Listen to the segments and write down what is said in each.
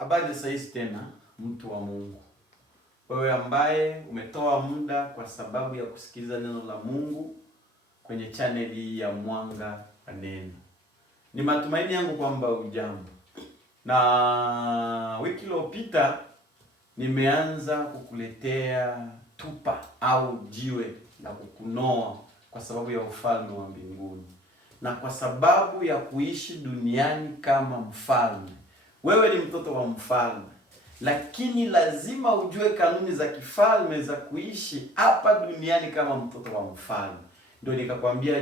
Habari za hizi tena, mtu wa Mungu, wewe ambaye umetoa muda kwa sababu ya kusikiliza neno la Mungu kwenye channel hii ya Mwanga wa Neno. Ni matumaini yangu kwamba hujambo. Na wiki iliyopita nimeanza kukuletea tupa au jiwe la kukunoa kwa sababu ya ufalme wa mbinguni na kwa sababu ya kuishi duniani kama mfalme. Wewe ni mtoto wa mfalme, lakini lazima ujue kanuni za kifalme za kuishi hapa duniani kama mtoto wa mfalme. Ndio nikakwambia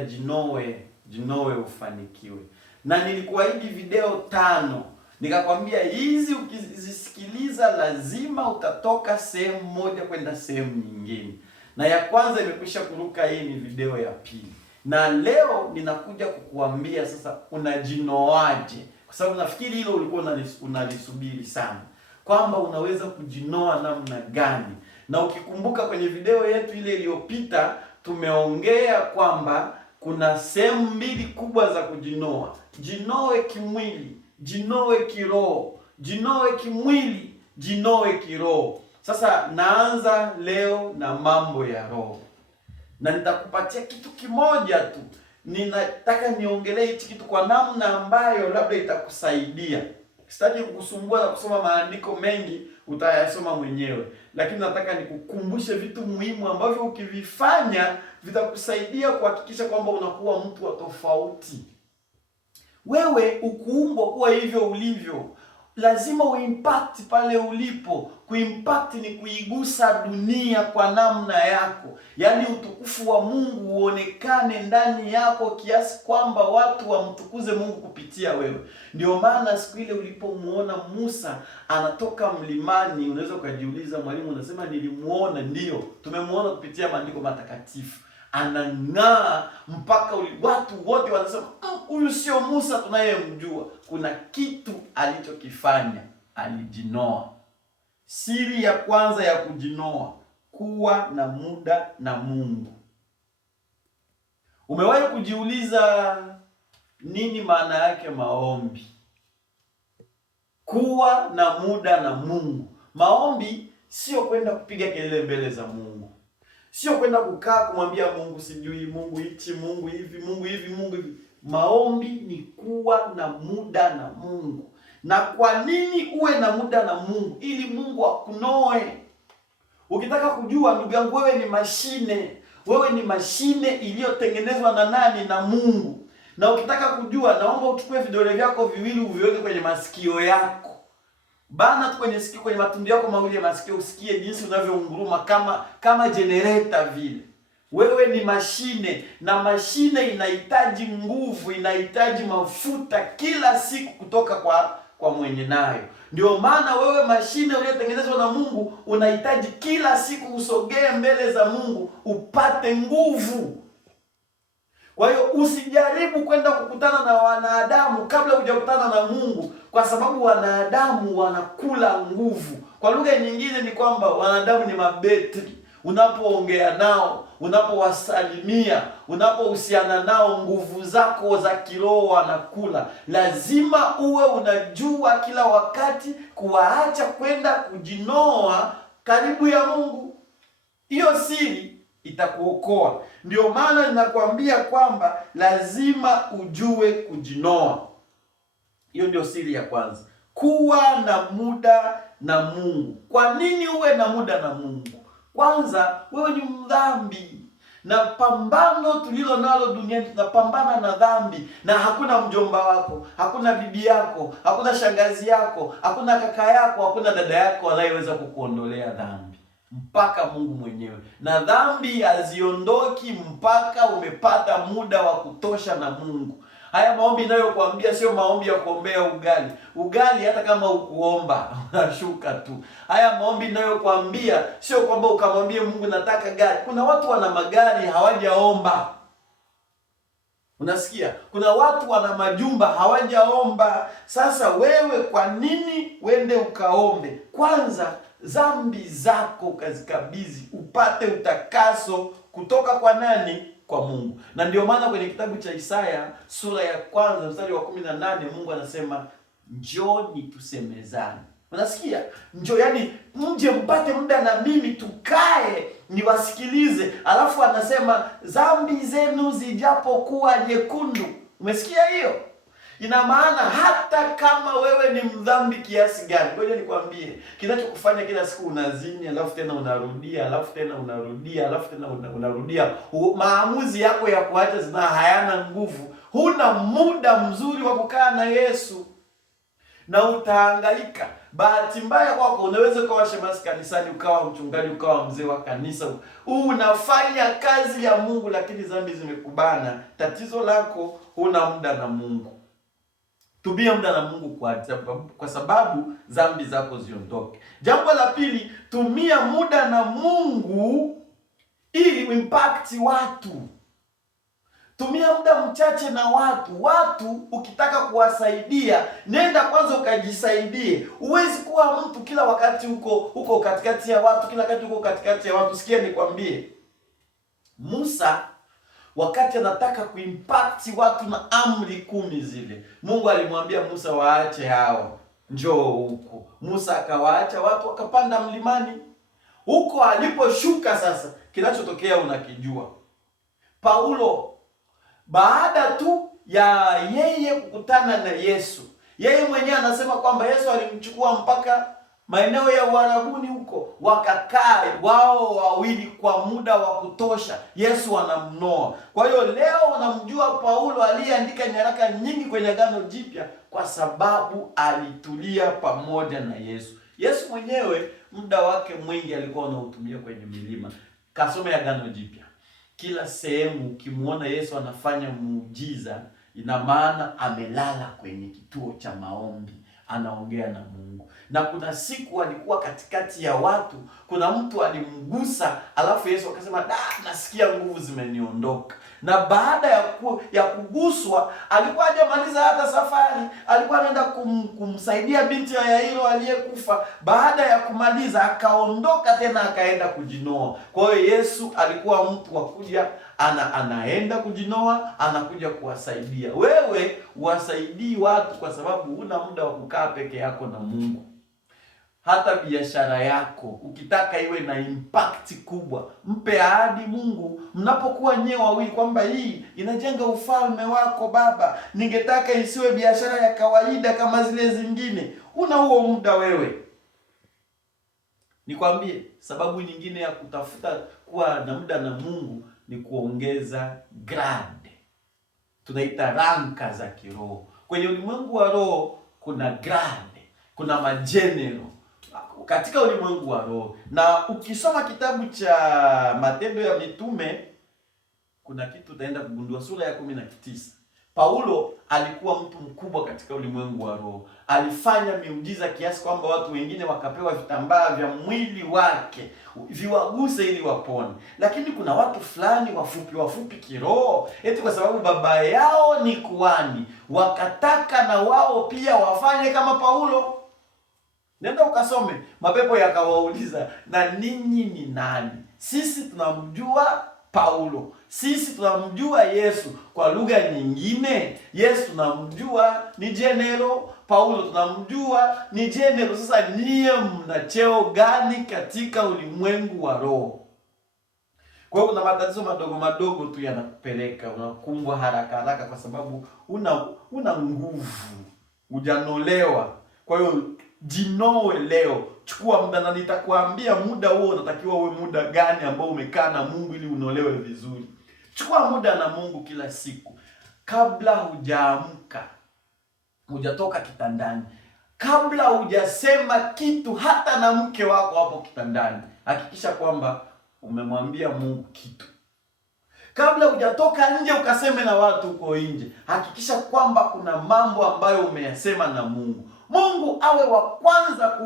jinoe ufanikiwe. Na nilikuahidi video 5. Nikakwambia hizi ukizisikiliza lazima utatoka sehemu moja kwenda sehemu nyingine. Na ya kwanza imekwisha kuruka, hii ni video ya pili. Na leo ninakuja kukuambia sasa unajinoaje. Kwa sababu nafikiri hilo ulikuwa unalisubiri sana, kwamba unaweza kujinoa namna gani. Na ukikumbuka kwenye video yetu ile iliyopita tumeongea kwamba kuna sehemu mbili kubwa za kujinoa. Jinoe kimwili, jinoe kiroho. Jinoe kimwili, jinoe kiroho. Sasa naanza leo na mambo ya roho. Na nitakupatia kitu kimoja tu. Ninataka niongelee hichi kitu kwa namna ambayo labda itakusaidia. Sitaki kukusumbua na kusoma maandiko mengi, utayasoma mwenyewe. Lakini nataka nikukumbushe vitu muhimu ambavyo ukivifanya vitakusaidia kuhakikisha kwamba unakuwa mtu wa tofauti. Wewe ukuumbwa kuwa hivyo ulivyo. Lazima uimpact pale ulipo. Kuimpact ni kuigusa dunia kwa namna yako. Yaani utukufu wa Mungu uonekane ndani yako kiasi kwamba watu wamtukuze Mungu kupitia wewe. Ndio maana siku ile ulipomuona Musa anatoka mlimani, unaweza ukajiuliza, mwalimu unasema nilimuona? Ndio, tumemuona kupitia maandiko matakatifu. Anang'aa mpaka watu wote wanasema huyu sio Musa tunayemjua. Kuna kitu alichokifanya, alijinoa. Siri ya kwanza ya kujinoa, kuwa na muda na Mungu. Umewahi kujiuliza nini maana yake maombi? Kuwa na muda na Mungu. Maombi sio kwenda kupiga kelele mbele za Mungu. Sio kwenda kukaa kumwambia Mungu sijui, Mungu hichi, Mungu hivi, Mungu hivi, Mungu hivi. Maombi ni kuwa na muda na Mungu. Na kwa nini uwe na muda na Mungu? Ili Mungu akunoe. Ukitaka kujua, ndugu yangu, wewe ni mashine. Wewe ni mashine iliyotengenezwa na nani? Na Mungu. Na ukitaka kujua, naomba uchukue vidole vyako viwili uviweke kwenye masikio yako. Bana tu kwenye sikio, kwenye matundu yako mawili ya masikio, usikie jinsi unavyounguruma kama generator vile. Wewe ni mashine, na mashine inahitaji nguvu, inahitaji mafuta kila siku kutoka kwa mwenye nayo. Ndio maana wewe mashine uliyotengenezwa na Mungu unahitaji kila siku usogee mbele za Mungu upate nguvu. Kwa hiyo usijaribu kwenda kukutana na wanadamu kabla hujakutana na Mungu, kwa sababu wanadamu wanakula nguvu. Kwa lugha nyingine ni kwamba wanadamu ni mabetri. Unapoongea nao, unapowasalimia, unapohusiana nao, nguvu zako za kiroho wanakula. Lazima uwe unajua kila wakati kuwaacha kwenda kujinoa karibu ya Mungu. Hiyo siri itakuokoa. Ndio maana ninakwambia kwamba lazima ujue kujinoa. Hiyo ndio siri ya kwanza. Kuwa na muda na Mungu. Kwa nini uwe na muda na Mungu? Kwanza, wewe ni mdhambi. Na pambano tulilo nalo duniani, tunapambana na dhambi. Na hakuna mjomba wako, hakuna bibi yako, hakuna shangazi yako, hakuna kaka yako, hakuna dada yako anayeweza kukuondolea dhambi, mpaka Mungu mwenyewe. Na dhambi haziondoki mpaka umepata muda wa kutosha na Mungu. Haya maombi ninayokuambia sio maombi ya kuombea ugali. Ugali hata kama ukuomba unashuka tu. Haya maombi ninayokuambia sio kwamba ukamwambie Mungu nataka gari. Kuna watu wana magari hawajaomba. Unasikia? Kuna watu wana majumba hawajaomba. Sasa wewe kwa nini wende ukaombe? Kwanza dhambi zako ukazikabidhi, upate utakaso kutoka kwa nani? Kwa Mungu. Na ndio maana kwenye kitabu cha Isaya sura ya 1 mstari wa 18 Mungu anasema njoni tusemezane. Unasikia? Njoo yani mje mpate muda na mimi, tukae niwasikilize. Alafu anasema dhambi zenu zijapokuwa nyekundu. Umesikia hiyo? Ina maana hata kama wewe ni mdhambi kiasi gani, ngoja nikwambie, kinachokufanya kila siku unazini, alafu tena unarudia, alafu tena unarudia, alafu tena unarudia, maamuzi yako ya kuacha zina hayana nguvu. Huna muda mzuri wa kukaa na Yesu na utahangaika. Bahati mbaya kwako, unaweza ukawa shemasi kanisani, ukawa mchungaji, ukawa mzee wa kanisa, unafanya kazi ya Mungu, lakini dhambi zimekubana. Tatizo lako, huna muda na Mungu. Tumia muda na Mungu kwa sababu dhambi zako ziondoke. Jambo la pili, tumia muda na Mungu ili impact watu. Tumia muda mchache na watu. Watu ukitaka kuwasaidia, nenda kwanza ukajisaidie. Huwezi kuwa mtu kila wakati uko katikati ya watu, kila wakati uko katikati ya watu. Sikia nikwambie, Musa wakati anataka kuimpact watu na amri 10 zile, Mungu alimwambia Musa, waache hao, njoo huko. Musa akawaacha watu, wakapanda mlimani. Huko aliposhuka sasa, kinachotokea unakijua. Paulo, baada tu ya yeye kukutana na Yesu, yeye mwenyewe anasema kwamba Yesu alimchukua mpaka maeneo ya Uarabuni huko, wakakaa wao wawili kwa muda wa kutosha. Yesu anamnoa. Kwa hiyo leo unamjua Paulo aliyeandika nyaraka nyingi kwenye Agano Jipya kwa sababu alitulia pamoja na Yesu. Yesu mwenyewe muda wake mwingi alikuwa anautumia kwenye milima. Kasome Agano Jipya. Kila sehemu ukimwona Yesu anafanya muujiza, ina maana amelala kwenye kituo cha maombi, anaongea na Mungu. Na kuna siku alikuwa katikati ya watu, kuna mtu alimgusa, alafu Yesu akasema, nasikia nguvu zimeniondoka. Na baada ya kuguswa, alikuwa hajamaliza hata safari, alikuwa anaenda kumsaidia binti ya Yairo aliyekufa. Baada ya kumaliza, akaondoka tena akaenda kujinoa. Kwa hiyo Yesu alikuwa mtu wa kuja, anaenda kujinoa, anakuja kuwasaidia. Wewe wasaidii watu kwa sababu huna muda wa kukaa peke yako na Mungu. Hata biashara yako ukitaka iwe na impact kubwa, mpe ahadi Mungu. Mnapokuwa nyewe wawili kwamba hii inajenga ufalme wako Baba, ningetaka isiwe biashara ya kawaida kama zile zingine. Una huo muda wewe. Nikwambie, sababu nyingine ya kutafuta kuwa na muda na Mungu ni kuongeza grade. Tunaita ranka za kiroho. Kwenye ulimwengu wa roho kuna grade, kuna majenero katika ulimwengu wa roho. Na ukisoma kitabu cha Matendo ya Mitume, kuna kitu utaenda kugundua, sura ya 19. Paulo alikuwa mtu mkubwa katika ulimwengu wa roho. Alifanya miujiza kiasi kwamba watu wengine wakapewa vitambaa vya mwili wake viwaguse ili wapone. Lakini kuna watu fulani wafupi kiroho, eti kwa sababu baba yao ni kuhani, wakataka na wao pia wafanye kama Paulo. Nenda ukasome. Mapepo yakawauliza, na ninyi ni nani? Sisi tunamjua Paulo, sisi tunamjua Yesu. Kwa lugha nyingine, Yesu tunamjua ni jenero, Paulo tunamjua ni jenero. Sasa niye mna cheo gani katika ulimwengu wa roho? Kwa hiyo kuna matatizo madogo tu yanakupeleka unakumbwa haraka kwa sababu una nguvu, hujanolewa. Kwa hiyo jinoe leo, chukua muda, na nitakwambia muda huo unatakiwa uwe muda gani ambao umekaa na Mungu ili unolewe vizuri. Chukua muda na Mungu kila siku. Kabla hujaamka, hujatoka kitandani, kabla hujasema kitu hata na mke wako hapo kitandani, hakikisha kwamba umemwambia Mungu kitu. Kabla hujatoka nje ukaseme na watu huko nje, hakikisha kwamba kuna mambo ambayo umeyasema na Mungu. Mungu awe wa kwanza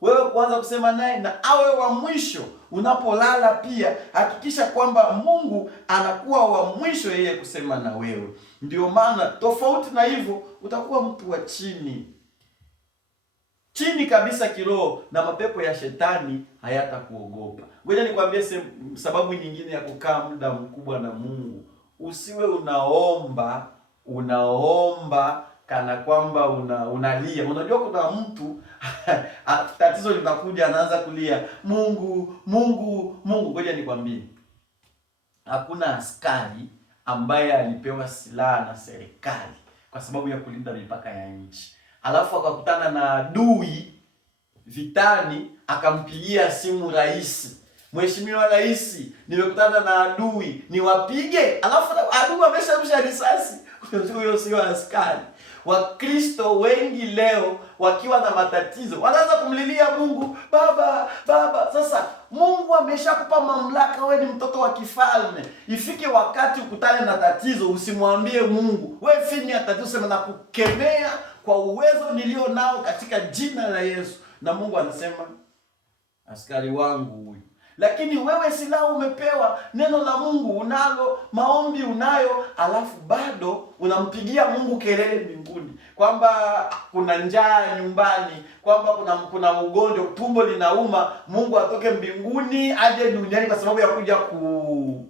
wewe kuanza kusema naye, na awe wa mwisho unapolala pia. Hakikisha kwamba Mungu anakuwa wa mwisho yeye kusema na wewe. Ndio maana tofauti na hivyo utakuwa mtu wa chini kabisa kiroho, na mapepo ya shetani hayatakuogopa. Ngoja nikwambie sababu nyingine ya kukaa muda mkubwa na Mungu. Usiwe unaomba kana kwamba unalia. Unajua kuna mtu tatizo linakuja anaanza kulia, Mungu Mungu Mungu. Ngoja nikwambie, hakuna askari ambaye alipewa silaha na serikali kwa sababu ya kulinda mipaka ya nchi, alafu akakutana na adui vitani, akampigia simu rais, Mheshimiwa Rais, nimekutana na adui, niwapige? Alafu adui amesharusha risasi. Huyo sio askari. Wakristo wengi leo wakiwa na matatizo wanaanza kumlilia Mungu, baba baba. Sasa Mungu ameshakupa mamlaka, wewe ni mtoto wa kifalme. Ifike wakati ukutane na tatizo, usimwambie Mungu, wewe finya tatizo, sema na kukemea kwa uwezo nilio nao katika jina la Yesu. Na Mungu anasema askari wangu huyu. Lakini wewe silaha umepewa, neno la Mungu unalo, maombi unayo, alafu bado unampigia Mungu kelele mbinguni kwamba kuna njaa nyumbani, kwamba kuna ugonjwa, tumbo linauma, Mungu atoke mbinguni aje duniani kwa sababu ya kuja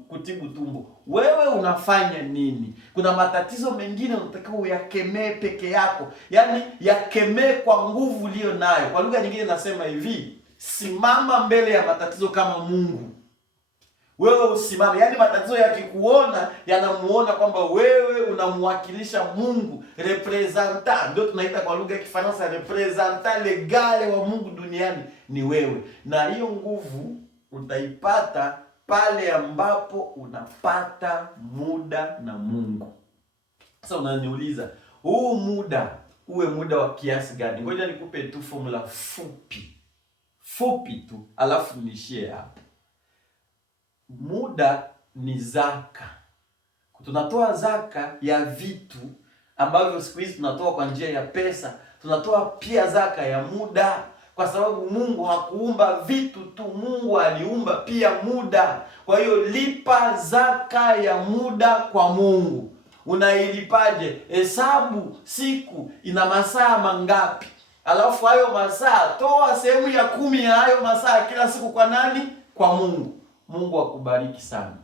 kutibu tumbo. Wewe unafanya nini? Kuna matatizo mengine unatakiwa uyakemee peke yako, yaani yakemee kwa nguvu uliyo nayo. Kwa lugha nyingine nasema hivi, simama mbele ya matatizo kama Mungu. Wewe usimame, yaani matatizo yakikuona yanamuona kwamba wewe unamwakilisha Mungu, representant, ndio tunaita kwa lugha ya Kifaransa representant legale wa Mungu duniani ni wewe. Na hiyo nguvu utaipata pale ambapo unapata muda na Mungu. Sasa unaniuliza, huu muda uwe muda wa kiasi gani? Ngoja nikupe tu formula fupi tu, alafu nishie hapa. Muda ni zaka. Tunatoa zaka ya vitu ambavyo siku hizi tunatoa kwa njia ya pesa. Tunatoa pia zaka ya muda, kwa sababu Mungu hakuumba vitu tu, Mungu aliumba pia muda. Kwa hiyo lipa zaka ya muda kwa Mungu. Unailipaje? Hesabu siku ina masaa mangapi, alafu hayo masaa toa sehemu ya 10 ya hayo masaa kila siku kwa nani? Kwa Mungu. Mungu akubariki sana.